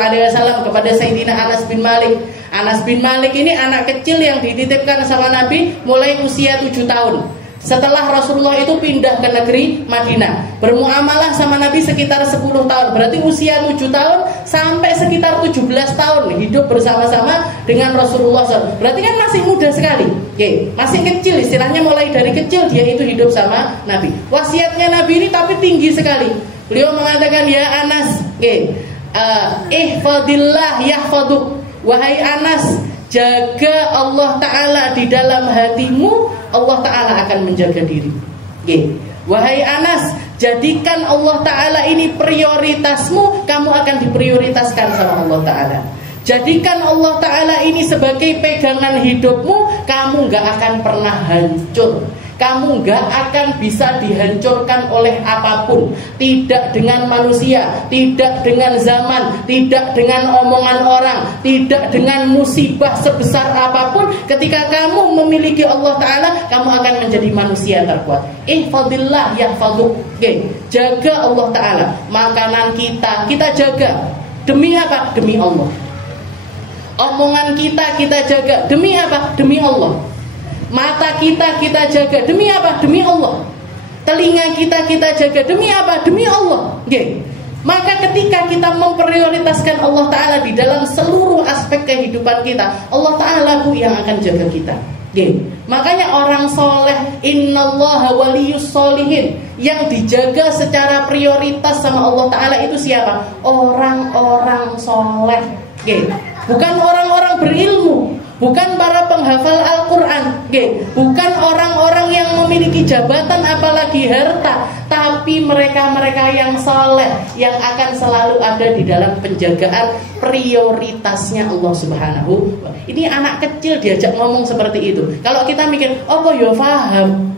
kepada Sayyidina Anas bin Malik. Anas bin Malik ini anak kecil yang dititipkan sama Nabi mulai usia 7 tahun. Setelah Rasulullah itu pindah ke negeri Madinah, bermuamalah sama Nabi sekitar 10 tahun. Berarti usia 7 tahun sampai sekitar 17 tahun hidup bersama-sama dengan Rasulullah SAW. Berarti kan masih muda sekali, masih kecil, istilahnya mulai dari kecil dia itu hidup sama Nabi. Wasiatnya Nabi ini tapi tinggi sekali. Beliau mengatakan, ya Anas, ihfadillah yahfaduk. Wahai Anas, jaga Allah Ta'ala di dalam hatimu, Allah Ta'ala akan menjaga diri. Wahai Anas, jadikan Allah Ta'ala ini prioritasmu, kamu akan diprioritaskan sama Allah Ta'ala. Jadikan Allah Ta'ala ini sebagai pegangan hidupmu, kamu gak akan pernah hancur. Kamu gak akan bisa dihancurkan oleh apapun. Tidak dengan manusia, tidak dengan zaman, tidak dengan omongan orang, tidak dengan musibah sebesar apapun. Ketika kamu memiliki Allah Ta'ala, kamu akan menjadi manusia terkuat. Ihfadillah yahfaduk. Jaga Allah Ta'ala. Makanan kita jaga. Demi apa? Demi Allah. Omongan kita jaga. Demi apa? Demi Allah. Mata kita jaga. Demi apa? Demi Allah. Telinga kita jaga. Demi apa? Demi Allah. Maka ketika kita memprioritaskan Allah Ta'ala di dalam seluruh aspek kehidupan kita, Allah Ta'ala yang akan jaga kita. Makanya orang soleh, innallaha waliyus solihin, yang dijaga secara prioritas sama Allah Ta'ala itu siapa? Orang-orang soleh. Bukan orang-orang berilmu, bukan para penghafal Al-Quran, bukan orang-orang yang memiliki jabatan apalagi harta, tapi mereka-mereka yang soleh, yang akan selalu ada di dalam penjagaan prioritasnya Allah Subhanahu. Ini anak kecil diajak ngomong seperti itu. Kalau kita mikir, apa ya faham?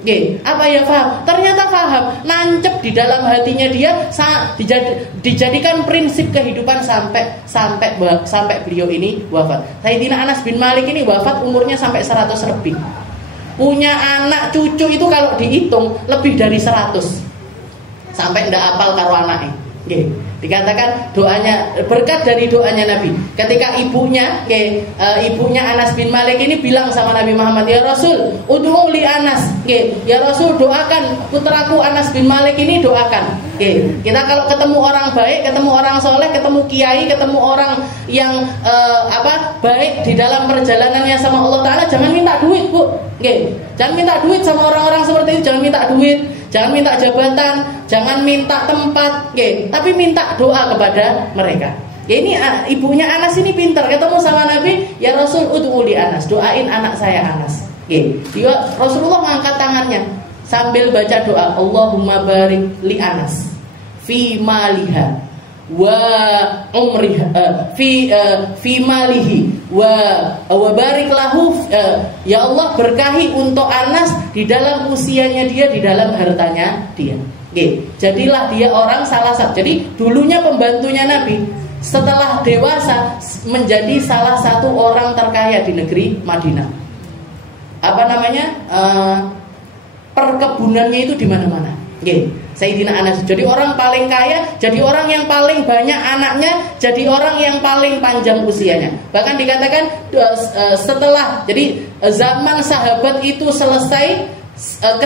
Apa ya faham? Ternyata faham, nancep di dalam hatinya dia, dijadikan prinsip kehidupan sampai beliau ini wafat. Sayyidina Anas bin Malik ini wafat umurnya sampai 100 lebih. Punya anak cucu itu kalau dihitung lebih dari 100. Sampai ndak apal karo anake. Dikatakan doanya, berkat dari doanya Nabi. Ketika ibunya Anas bin Malik ini bilang sama Nabi Muhammad, ya Rasul, ud'u li Anas. Ya Rasul, doakan putraku Anas bin Malik ini, doakan. Kita kalau ketemu orang baik, ketemu orang soleh, ketemu kiai, ketemu orang yang baik di dalam perjalanannya sama Allah Ta'ala, jangan minta duit, Bu. Jangan minta duit sama orang-orang seperti itu. Jangan minta duit, jangan minta jabatan, jangan minta tempat, tapi minta doa kepada mereka. Ya ini ibunya Anas ini pintar, ketemu sama Nabi, ya Rasul ud'u li Anas, doain anak saya Anas. Dia Rasulullah ngangkat tangannya sambil baca doa, Allahumma barik li Anas fi maliha wa umriha fi malihi wa barik lahu, ya Allah berkahi untuk Anas di dalam usianya dia, di dalam hartanya dia. Jadilah dia orang salah satu. Jadi dulunya pembantunya Nabi, setelah dewasa menjadi salah satu orang terkaya di negeri Madinah. Apa namanya? Perkebunannya itu di mana-mana. Sayyidina Anas jadi orang paling kaya, jadi orang yang paling banyak anaknya, jadi orang yang paling panjang usianya. Bahkan dikatakan setelah jadi zaman sahabat itu selesai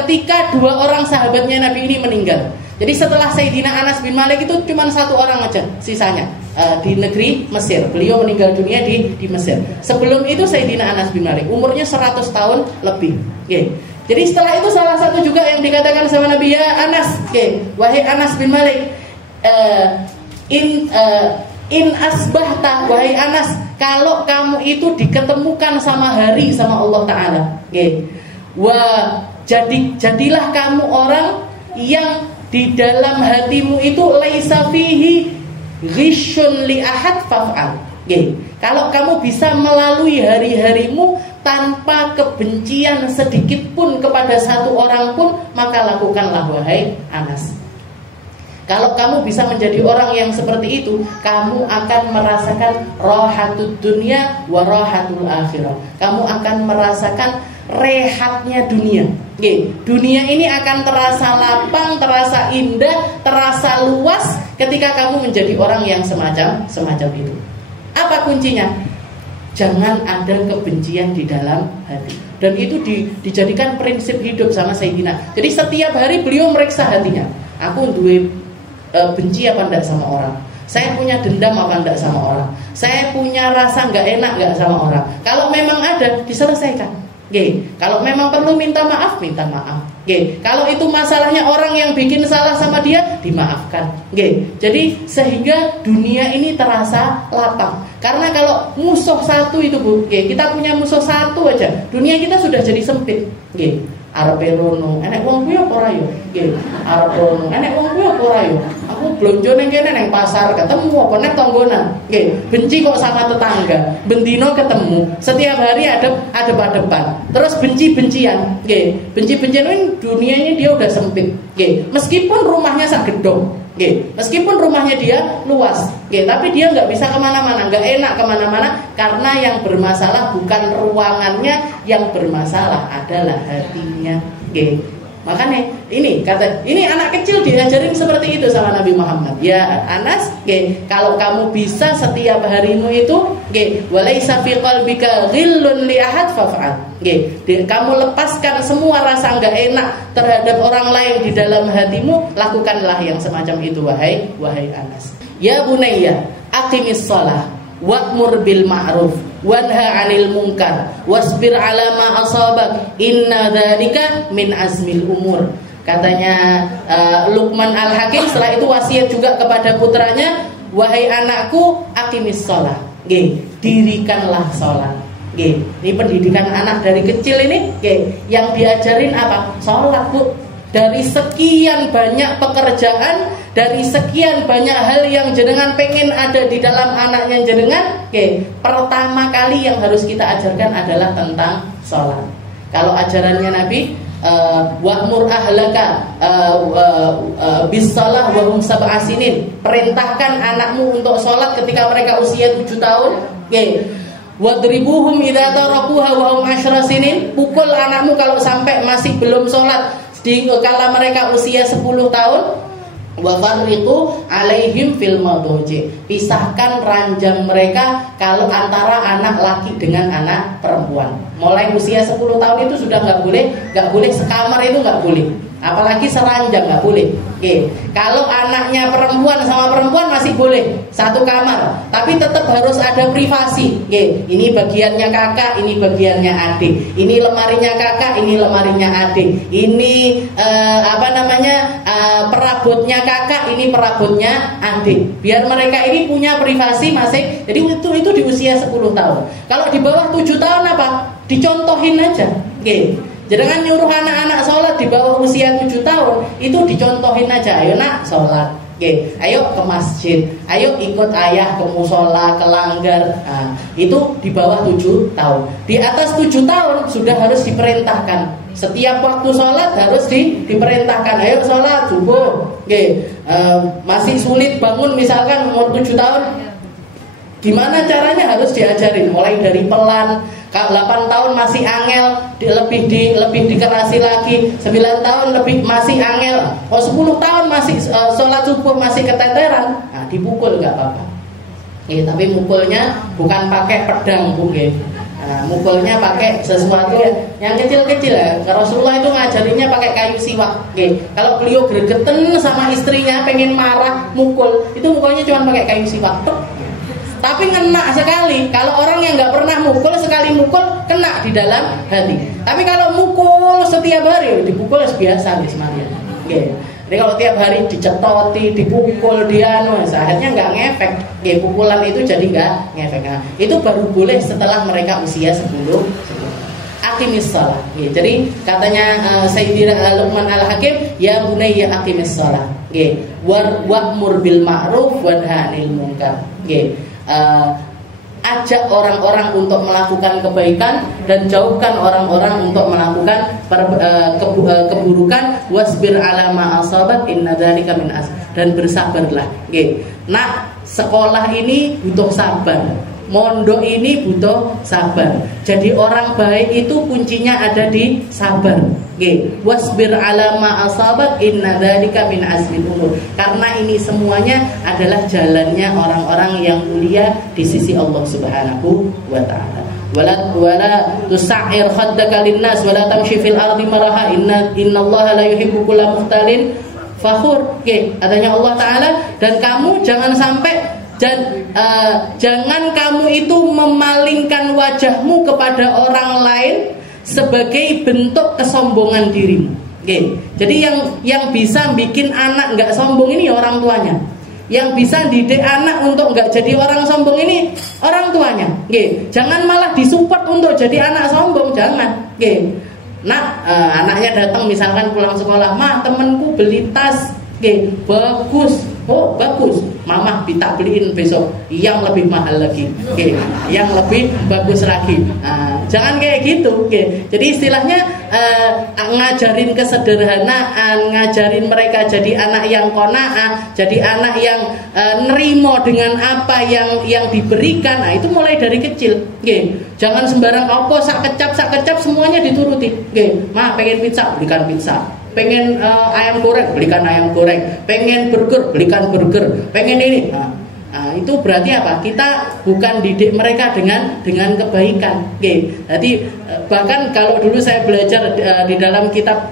ketika dua orang sahabatnya Nabi ini meninggal. Jadi setelah Sayyidina Anas bin Malik itu cuma satu orang aja sisanya di negeri Mesir. Beliau meninggal dunia di Mesir. Sebelum itu Sayyidina Anas bin Malik umurnya 100 tahun lebih. Jadi setelah itu salah satu juga yang dikatakan sama Nabi, ya Anas, wahai Anas bin Malik, in asbahta, wahai Anas, kalau kamu itu diketemukan sama hari sama Allah Ta'ala, jadilah kamu orang yang di dalam hatimu itu laisa fihi ghishun li ahad faf'al. Kalau kamu bisa melalui hari-harimu tanpa kebencian sedikit pun kepada satu orang pun, maka lakukanlah wahai Anas. Kalau kamu bisa menjadi orang yang seperti itu, kamu akan merasakan rahatud dunya wa rahatul akhirah. Kamu akan merasakan rehatnya dunia. Dunia ini akan terasa lapang, terasa indah, terasa luas ketika kamu menjadi orang yang semacam itu. Apa kuncinya? Jangan ada kebencian di dalam hati. Dan itu dijadikan prinsip hidup sama Sayyidina. Jadi setiap hari beliau meriksa hatinya. Aku benci apa enggak sama orang? Saya punya dendam apa enggak sama orang? Saya punya rasa enggak enak enggak sama orang? Kalau memang ada, diselesaikan. Kalau memang perlu minta maaf, minta maaf. Kalau itu masalahnya orang yang bikin salah sama dia, dimaafkan. Jadi sehingga dunia ini terasa lapang. Karena kalau musuh satu itu Bu, kita punya musuh satu aja, dunia kita sudah jadi sempit. Arepe rono, enek wong kuwi apa ora yo? Arep rono, enek wong kuwi apa ora yo? Aku blonjo ning kene ning pasar ketemu apa nek tanggonan. Benci kok sama tetangga, bendino ketemu, setiap hari adep-adepan. Terus benci-bencian. Benci-bencian ini dunianya dia udah sempit. Meskipun rumahnya sak gedong, meskipun rumahnya dia luas, tapi dia nggak bisa kemana-mana, nggak enak kemana-mana, karena yang bermasalah bukan ruangannya, yang bermasalah adalah hatinya. Makanya ini anak kecil diajarin seperti itu sama Nabi Muhammad. Ya Anas, kalau kamu bisa setiap harimu itu, walaisa fi qalbika ghillun li ahad faf'al. Kamu lepaskan semua rasa enggak enak terhadap orang lain di dalam hatimu, lakukanlah yang semacam itu wahai Anas. Ya bunayya, aqimis shalah wa'mur bil ma'ruf wanha 'anil munkar wasbir 'ala ma asabak inna dzalika min azmil umur. Katanya Luqman Al-Hakim setelah itu wasiat juga kepada putranya, wahai anakku, aqimis shalah. Dirikanlah salat. Ini pendidikan anak dari kecil ini, yang diajarin apa? Salat, Bu. Dari sekian banyak pekerjaan, dari sekian banyak hal yang jenengan pengen ada di dalam anaknya jenengan, pertama kali yang harus kita ajarkan adalah tentang sholat. Kalau ajarannya Nabi, wa'mur ahlaka bis shalah wa hum sab'a sinin. Perintahkan anakmu untuk sholat ketika mereka usia 7 tahun. Wadribuhum idza tarakuha wa hum 10 sinin. Pukul anakmu kalau sampai masih belum sholat kala mereka usia 10 tahun. Wa farriqu alaihim fil madaji. Pisahkan ranjang mereka kalau antara anak laki dengan anak perempuan. Mulai usia 10 tahun itu sudah nggak boleh sekamar, itu nggak boleh. Apalagi seranjang nggak boleh. Oke. Kalau anaknya perempuan sama perempuan masih boleh satu kamar, tapi tetap harus ada privasi. Oke. Ini bagiannya kakak, ini bagiannya adik. Ini lemarinya kakak, ini lemarinya adik. Ini perabotnya kakak, ini perabotnya adik. Biar mereka ini punya privasi masing. Jadi itu di usia 10 tahun. Kalau di bawah 7 tahun apa? Dicontohin aja. Oke. Jangan nyuruh anak-anak sholat di bawah usia 7 tahun. Itu dicontohin aja. Ayo nak sholat. Oke. Ayo ke masjid. Ayo ikut ayah ke musola, ke langgar. Nah, itu di bawah 7 tahun. Di atas 7 tahun sudah harus diperintahkan. Setiap waktu sholat harus diperintahkan. Ayo sholat subuh. Oke. Masih sulit bangun misalkan umur 7 tahun. Gimana caranya harus diajarin. Mulai dari pelan. 8 tahun masih angel, lebih dikerasi lagi. 9 tahun masih angel. 10 tahun masih sholat subuh masih keteteran. Nah, dipukul nggak apa-apa. Tapi mukulnya bukan pakai pedang, bukan. Nah, mukulnya pakai sesuatu yang kecil-kecil ya. Rasulullah itu ngajarinya pakai kayu siwak. Kalau beliau gregeten sama istrinya pengen marah mukul, itu mukulnya cuma pakai kayu siwak. Tapi ngena sekali. Kalau orang yang nggak pernah mukul, sekali mukul kena di dalam hati. Tapi kalau mukul setiap hari, dipukul biasa nih Maria. Jadi kalau tiap hari dicetoti, dipukul dia, akhirnya nggak ngefek. Pukulan itu jadi nggak ngefek. Nah, itu baru boleh setelah mereka usia 10. Aqimis shalah. Jadi katanya Sayyidina Luqman Al-Hakim, ya bunayya aqimis shalah. Wa'mur bil ma'ruf wanha 'anil munkar. Ajak orang-orang untuk melakukan kebaikan dan jauhkan orang-orang untuk melakukan keburukan. Wasbir ala ma asabat inna dzalika min as, dan bersabarlah. Nah, sekolah ini butuh sabar. Mondok ini butuh sabar. Jadi orang baik itu kuncinya ada di sabar. Wasbir ala ma asabat inna dzalika min azmil umur. Karena ini semuanya adalah jalannya orang-orang yang mulia di sisi Allah Subhanahu wa taala. Wala tusa'ir khaddaka linnas wala tamshi fil ardi maraha innallaha la yuhibbu kulla mukhtalin fakhur. Adanya Allah taala, dan kamu jangan sampai jangan kamu itu memalingkan wajahmu kepada orang lain sebagai bentuk kesombongan dirimu. Jadi yang bisa bikin anak nggak sombong ini orang tuanya. Yang bisa didik anak untuk nggak jadi orang sombong ini orang tuanya. Jangan malah disupport untuk jadi anak sombong, jangan. Nah, anaknya datang misalkan pulang sekolah, "Ma, temenku beli tas, bagus." Oh bagus, mama tak beliin besok yang lebih mahal lagi, yang lebih bagus lagi. Jangan kayak gitu. Jadi istilahnya ngajarin kesederhanaan, ngajarin mereka jadi anak yang qanaah, jadi anak yang nerimo dengan apa yang diberikan. Nah, itu mulai dari kecil. Jangan sembarang apa sak kecap semuanya dituruti. Ma pengen pizza, belikan pizza. Pengen ayam goreng, belikan ayam goreng. Pengen burger, belikan burger. Pengen ini. Nah, itu berarti apa? Kita bukan didik mereka dengan kebaikan. Jadi bahkan kalau dulu saya belajar di dalam kitab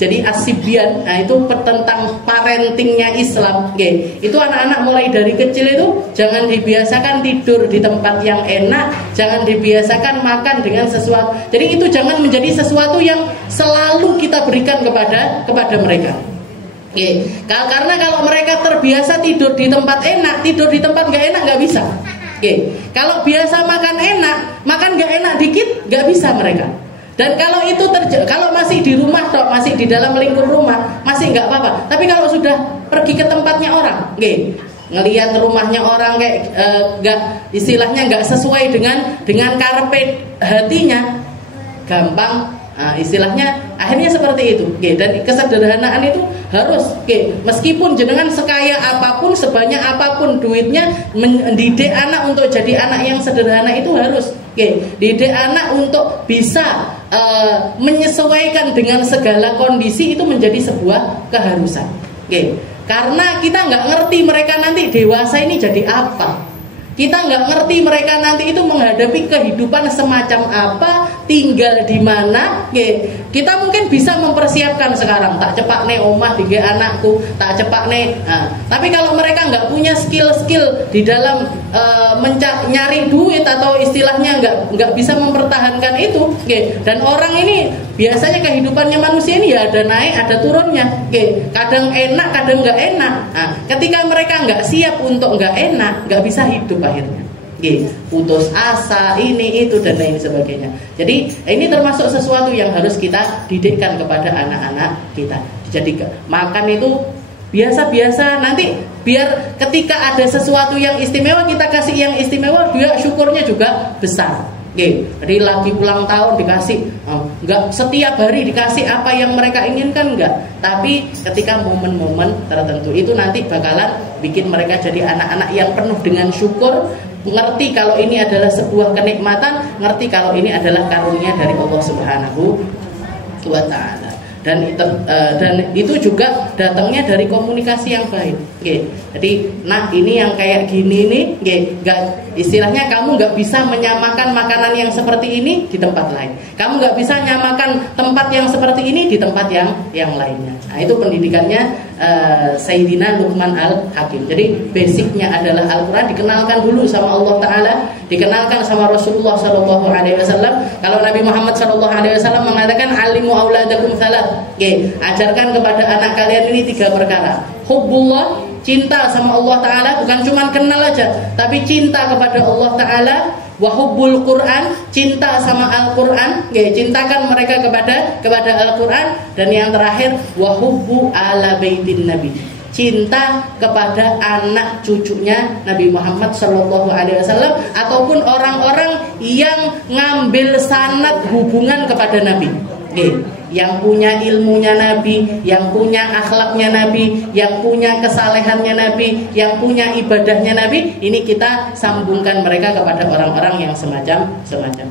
jadi As-Sibyan, nah itu tentang parentingnya Islam. Itu anak-anak mulai dari kecil itu jangan dibiasakan tidur di tempat yang enak, jangan dibiasakan makan dengan sesuatu. Jadi itu jangan menjadi sesuatu yang selalu kita berikan kepada mereka. Karena kalau mereka terbiasa tidur di tempat enak, tidur di tempat nggak enak nggak bisa. Kalau biasa makan enak, makan nggak enak dikit nggak bisa mereka. Dan kalau itu kalau masih di rumah toh, masih di dalam lingkup rumah, masih nggak apa-apa. Tapi kalau sudah pergi ke tempatnya orang, ngelihat rumahnya orang kayak istilahnya nggak sesuai dengan karpet hatinya, gampang. Istilahnya akhirnya seperti itu. Dan kesederhanaan itu harus. Meskipun jenengan sekaya apapun, sebanyak apapun duitnya, mendidik anak untuk jadi anak yang sederhana itu harus. Didik anak untuk bisa menyesuaikan dengan segala kondisi itu menjadi sebuah keharusan. Karena kita nggak ngerti mereka nanti dewasa ini jadi apa. Kita nggak ngerti mereka nanti itu menghadapi kehidupan semacam apa, tinggal di mana, kita mungkin bisa mempersiapkan sekarang, tak cepak nih omah di anakku, tak cepak nih. Nah, tapi kalau mereka nggak punya skill-skill di dalam nyari duit atau istilahnya nggak bisa mempertahankan itu, dan orang ini biasanya kehidupannya manusia ini ya ada naik ada turunnya, kadang enak kadang nggak enak. Nah, ketika mereka nggak siap untuk nggak enak, nggak bisa hidup akhirnya. Putus asa, ini itu dan lain sebagainya. Jadi ini termasuk sesuatu yang harus kita didikkan kepada anak-anak kita. Jadi makan itu biasa-biasa, nanti biar ketika ada sesuatu yang istimewa kita kasih yang istimewa, dia syukurnya juga besar. Jadi lagi ulang tahun dikasih, enggak setiap hari dikasih apa yang mereka inginkan, enggak. Tapi ketika momen-momen tertentu itu nanti bakalan bikin mereka jadi anak-anak yang penuh dengan syukur, ngerti kalau ini adalah sebuah kenikmatan, ngerti kalau ini adalah karunia dari Allah Subhanahu wa Ta'ala. Dan itu juga datangnya dari komunikasi yang baik. Jadi nah ini yang kayak gini nih, istilahnya kamu nggak bisa menyamakan makanan yang seperti ini di tempat lain. Kamu nggak bisa nyamakan tempat yang seperti ini di tempat yang lainnya. Nah itu pendidikannya Sayyidina Luqman Al-Hakim. Jadi basicnya adalah Al-Quran, dikenalkan dulu sama Allah Ta'ala, dikenalkan sama Rasulullah SAW. Kalau Nabi Muhammad SAW mengatakan alimu auladakum salat, ajarkan kepada anak kalian ini 3 perkara. Hubbullah, cinta sama Allah Ta'ala, bukan cuma kenal aja, tapi cinta kepada Allah Ta'ala. Wahubbul Quran, cinta sama Al-Quran, cintakan mereka kepada Al-Quran. Dan yang terakhir, wahubbu ala baitin Nabi, cinta kepada anak cucunya Nabi Muhammad SAW, ataupun orang-orang yang ngambil sanad hubungan kepada Nabi, yang punya ilmunya Nabi, yang punya akhlaknya Nabi, yang punya kesalehannya Nabi, yang punya ibadahnya Nabi. Ini kita sambungkan mereka kepada orang-orang yang semacam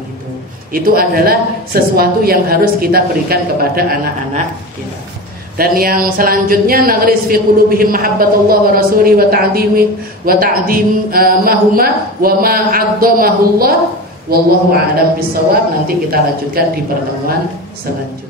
itu. Itu adalah sesuatu yang harus kita berikan kepada anak-anak kita. Dan yang selanjutnya, naghris fi qulubihim mahabbatullah wa rasuli wa ta'dim mahuma wa ma 'azzamahullah wallahu a'lam bissawab. Nanti kita lanjutkan di pertemuan selanjutnya.